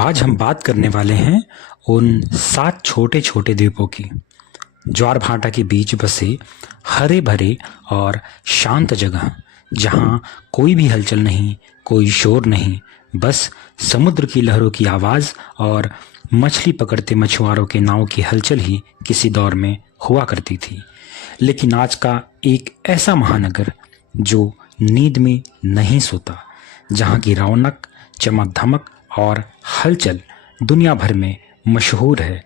आज हम बात करने वाले हैं उन 7 छोटे छोटे द्वीपों की। ज्वार भाटा के बीच बसे हरे भरे और शांत जगह, जहाँ कोई भी हलचल नहीं, कोई शोर नहीं, बस समुद्र की लहरों की आवाज़ और मछली पकड़ते मछुआरों के नाव की हलचल ही किसी दौर में हुआ करती थी। लेकिन आज का एक ऐसा महानगर जो नींद में नहीं सोता, जहाँ की रौनक, चमक धमक और हलचल दुनिया भर में मशहूर है।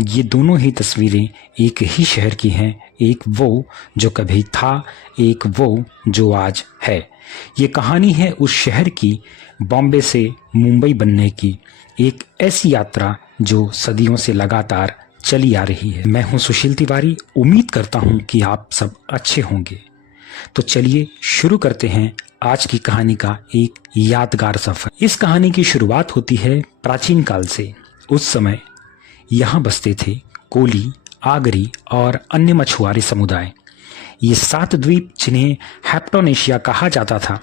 ये दोनों ही तस्वीरें एक ही शहर की हैं, एक वो जो कभी था, एक वो जो आज है। ये कहानी है उस शहर की, बॉम्बे से मुंबई बनने की, एक ऐसी यात्रा जो सदियों से लगातार चली आ रही है। मैं हूं सुशील तिवारी, उम्मीद करता हूं कि आप सब अच्छे होंगे। तो चलिए शुरू करते हैं आज की कहानी का एक यादगार सफर। इस कहानी की शुरुआत होती है प्राचीन काल से। उस समय यहाँ बसते थे कोली, आगरी और अन्य मछुआरे समुदाय। ये 7 द्वीप, जिन्हें हैप्टोनेशिया कहा जाता था,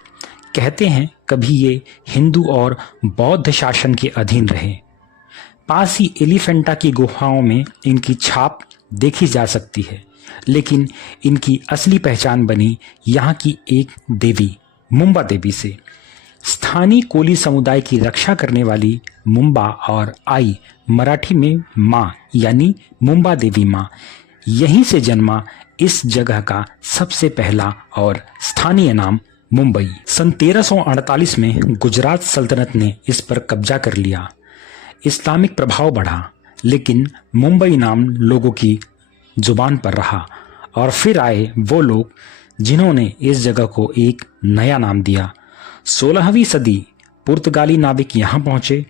कहते हैं कभी ये हिंदू और बौद्ध शासन के अधीन रहे। पास ही एलिफेंटा की गुफाओं में इनकी छाप देखी जा सकती है, लेकिन इनकी असली पहचान बनी यहाँ की एक देवी, मुंबा देवी से। स्थानीय कोली समुदाय की रक्षा करने वाली मुंबा और आई, मराठी में माँ यानी मुंबा देवी माँ, यहीं से जन्मा इस जगह का सबसे पहला और स्थानीय नाम मुंबई। सन 1348 में गुजरात सल्तनत ने इस पर कब्जा कर लिया। इस्लामिक प्रभाव बढ़ा, लेकिन मुंबई नाम लोगों की जुबान पर रहा। और फिर आए वो लोग जिन्होंने इस जगह को एक नया नाम दिया। 16वीं सदी पुर्तगाली नाविक यहाँ पहुंचे।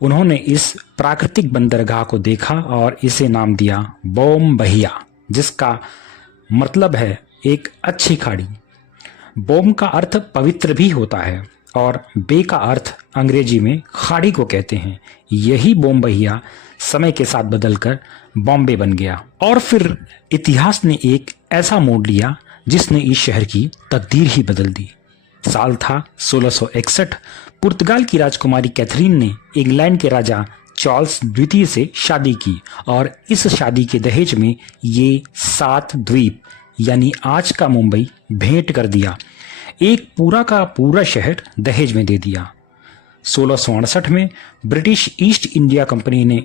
उन्होंने इस प्राकृतिक बंदरगाह को देखा और इसे नाम दिया बोम्बहिया, जिसका मतलब है एक अच्छी खाड़ी। बोम का अर्थ पवित्र भी होता है और बे का अर्थ अंग्रेजी में खाड़ी को कहते हैं। यही बोम्बहिया समय के साथ बदलकर बॉम्बे बन गया। और फिर इतिहास ने एक ऐसा मोड़ लिया जिसने इस शहर की तकदीर ही बदल दी। साल था 1661। पुर्तगाल की राजकुमारी कैथरीन ने इंग्लैंड के राजा चार्ल्स द्वितीय से शादी की और इस शादी के दहेज में ये 7 द्वीप यानी आज का मुंबई भेंट कर दिया। एक पूरा का पूरा शहर दहेज में दे दिया। 1668 में ब्रिटिश ईस्ट इंडिया कंपनी ने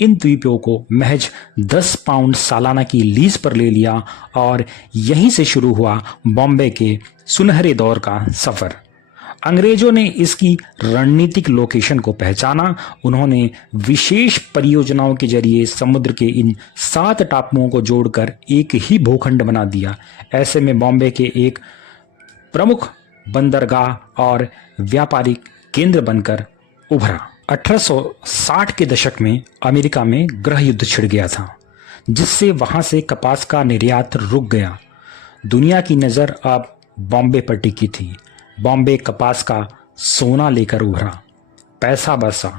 इन द्वीपों को महज 10 पाउंड सालाना की लीज पर ले लिया और यहीं से शुरू हुआ बॉम्बे के सुनहरे दौर का सफर। अंग्रेजों ने इसकी रणनीतिक लोकेशन को पहचाना। उन्होंने विशेष परियोजनाओं के जरिए समुद्र के इन 7 टापुओं को जोड़कर एक ही भूखंड बना दिया। ऐसे में बॉम्बे के एक प्रमुख बंदरगाह और व्यापारिक केंद्र बनकर उभरा। 1860 के दशक में अमेरिका में गृह युद्ध छिड़ गया था, जिससे वहां से कपास का निर्यात रुक गया। दुनिया की नज़र अब बॉम्बे पर टिकी थी। बॉम्बे कपास का सोना लेकर उभरा। पैसा बरसा।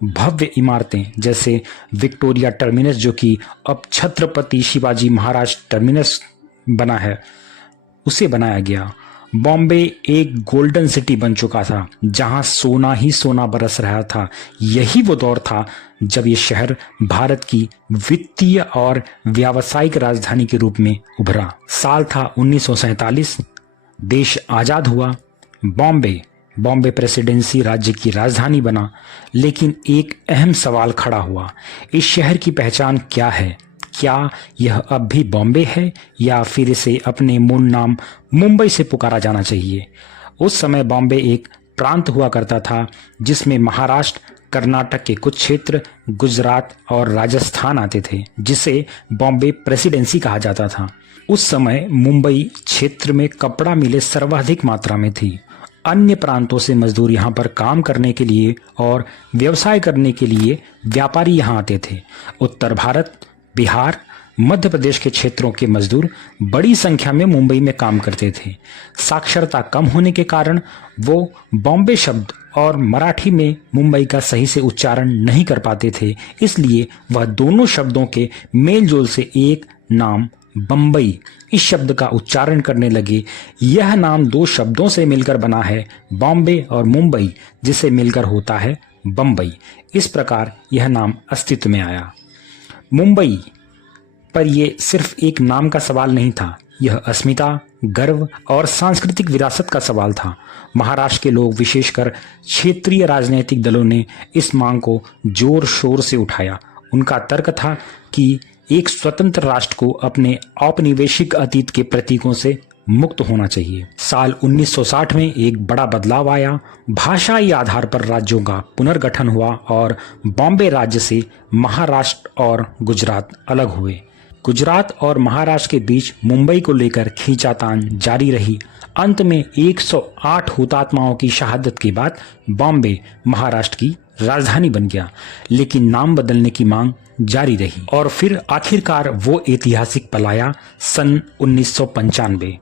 भव्य इमारतें जैसे विक्टोरिया टर्मिनस, जो कि अब छत्रपति शिवाजी महाराज टर्मिनस बना है, उसे बनाया गया। बॉम्बे एक गोल्डन सिटी बन चुका था, जहां सोना ही सोना बरस रहा था। यही वो दौर था जब ये शहर भारत की वित्तीय और व्यावसायिक राजधानी के रूप में उभरा। साल था 1947। देश आजाद हुआ। बॉम्बे प्रेसिडेंसी राज्य की राजधानी बना। लेकिन एक अहम सवाल खड़ा हुआ, इस शहर की पहचान क्या है? क्या यह अब भी बॉम्बे है या फिर इसे अपने मूल नाम मुंबई से पुकारा जाना चाहिए? उस समय बॉम्बे एक प्रांत हुआ करता था जिसमें महाराष्ट्र, कर्नाटक के कुछ क्षेत्र, गुजरात और राजस्थान आते थे, जिसे बॉम्बे प्रेसिडेंसी कहा जाता था। उस समय मुंबई क्षेत्र में कपड़ा मिलें सर्वाधिक मात्रा में थी। अन्य प्रांतों से मजदूर यहाँ पर काम करने के लिए और व्यवसाय करने के लिए व्यापारी यहाँ आते थे। उत्तर भारत, बिहार, मध्य प्रदेश के क्षेत्रों के मजदूर बड़ी संख्या में मुंबई में काम करते थे। साक्षरता कम होने के कारण वो बॉम्बे शब्द और मराठी में मुंबई का सही से उच्चारण नहीं कर पाते थे, इसलिए वह दोनों शब्दों के मेल जोल से एक नाम बम्बई इस शब्द का उच्चारण करने लगे। यह नाम 2 शब्दों से मिलकर बना है, बॉम्बे और मुंबई, जिसे मिलकर होता है बम्बई। इस प्रकार यह नाम अस्तित्व में आया। मुंबई पर यह सिर्फ एक नाम का सवाल नहीं था, यह अस्मिता, गर्व और सांस्कृतिक विरासत का सवाल था। महाराष्ट्र के लोग, विशेषकर क्षेत्रीय राजनीतिक दलों ने इस मांग को जोर शोर से उठाया। उनका तर्क था कि एक स्वतंत्र राष्ट्र को अपने औपनिवेशिक अतीत के प्रतीकों से मुक्त होना चाहिए। साल 1960 में एक बड़ा बदलाव आया। भाषाई आधार पर राज्यों का पुनर्गठन हुआ और बॉम्बे राज्य से महाराष्ट्र और गुजरात अलग हुए। गुजरात और महाराष्ट्र के बीच मुंबई को लेकर खींचातान जारी रही। अंत में 108 हुतात्माओं की शहादत के बाद बॉम्बे महाराष्ट्र की राजधानी बन गया, लेकिन नाम बदलने की मांग जारी रही और फिर आखिरकार वो ऐतिहासिक पल आया सन 1995।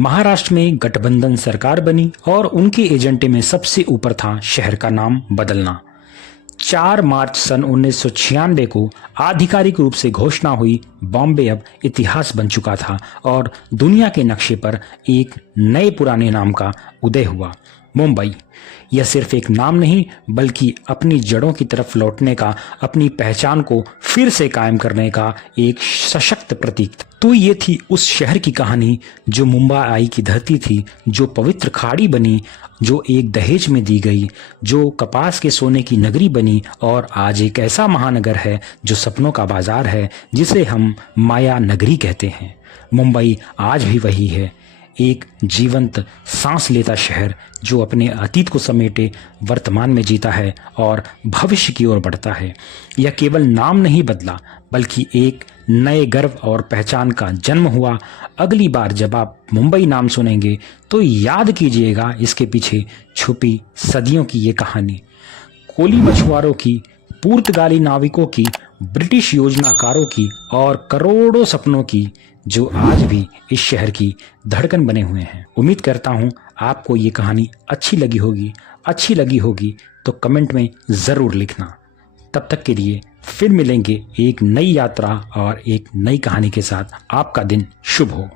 महाराष्ट्र में गठबंधन सरकार बनी और उनके एजेंडे में सबसे ऊपर था शहर का नाम बदलना। 4 मार्च सन 1996 को आधिकारिक रूप से घोषणा हुई। बॉम्बे अब इतिहास बन चुका था और दुनिया के नक्शे पर एक नए पुराने नाम का उदय हुआ, मुंबई। यह सिर्फ एक नाम नहीं, बल्कि अपनी जड़ों की तरफ लौटने का, अपनी पहचान को फिर से कायम करने का एक सशक्त प्रतीक था। तो ये थी उस शहर की कहानी जो मुंबई की धरती थी, जो पवित्र खाड़ी बनी, जो एक दहेज में दी गई, जो कपास के सोने की नगरी बनी और आज एक ऐसा महानगर है जो सपनों का बाजार है, जिसे हम माया नगरी कहते हैं। मुंबई आज भी वही है, एक जीवंत सांस लेता शहर जो अपने अतीत को समेटे वर्तमान में जीता है और भविष्य की ओर बढ़ता है। यह केवल नाम नहीं बदला, बल्कि एक नए गर्व और पहचान का जन्म हुआ। अगली बार जब आप मुंबई नाम सुनेंगे तो याद कीजिएगा इसके पीछे छुपी सदियों की ये कहानी, कोली मछुआरों की, पुर्तगाली नाविकों की, ब्रिटिश योजनाकारों की और करोड़ों सपनों की, जो आज भी इस शहर की धड़कन बने हुए हैं। उम्मीद करता हूँ आपको ये कहानी अच्छी लगी होगी तो कमेंट में ज़रूर लिखना। तब तक के लिए फिर मिलेंगे एक नई यात्रा और एक नई कहानी के साथ। आपका दिन शुभ हो।